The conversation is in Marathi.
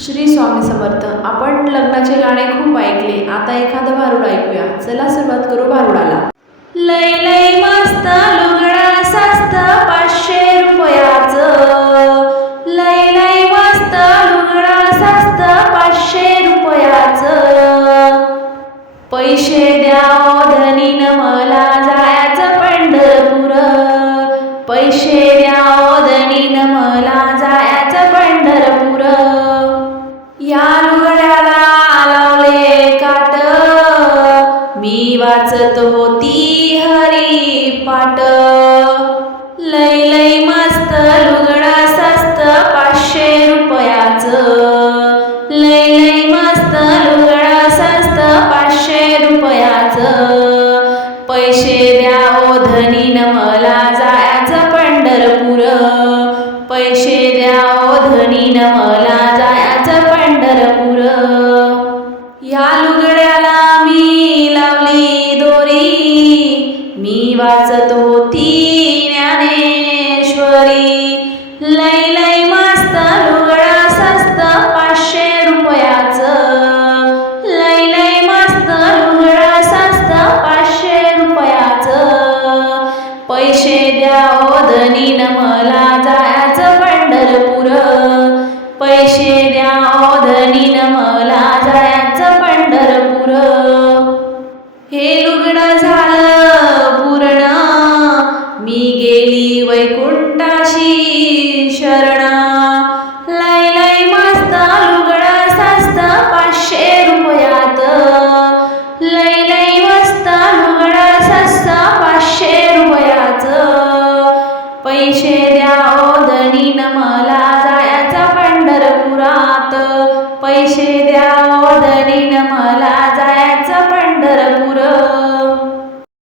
श्री स्वामी समर्थ. आपण लग्नाचे गाणे खूप ऐकले. आता एखादं भारुड ऐकूया. चला सुरुवात करू भारुडाला. लय लय मस्त लुगडा स्वस्त 500 रुपयाचं. लय लय मस्त लुगडा स्वस्त 500 रुपयाचं. पैसे द्या ओ धनीन मला जायचं पंढरपूर. पैसे द्या ओ धनीन मला जायचं पंढरपूर. या लुगड्याला लावले काट, मी वाचत होती हरिपाठ. लय लय मस्त लुगडा स्वस्त 500 रुपयाचं. लय लय मस्त लुगडा स्वस्त 500 रुपयाचं. पैसे द्या ओ धनीन मला जायचं पंढरपूर. पैसे द्या ओ धनीन मला जायचं पंढरपूर. या लुगड्याला मी लावली दोरी, मी वाचत होती ज्ञानेश्वरी. लय लय मस्त लुगडा स्वस्त 500 रुपयाचं. लय लय मस्त लुगडा स्वस्त 500 रुपयाचं. पैसे द्या ओ धनीन मला जायचं पंढरपूर. पैसे द्या ओ धनीन मला जायचं पंढरपूर. हे लुगडं झालं पूर्ण, मी गेली वैकुंठाशी शरण. लय लय मस्त लुगडा स्वस्त 500 रुपयात. लय लय मस्त लुगडा स्वस्त 500 रुपयाचं. पैसे द्या ओ धनीन मला जायचं पंढरपुरात. पैसे द्या ओ धनीन मला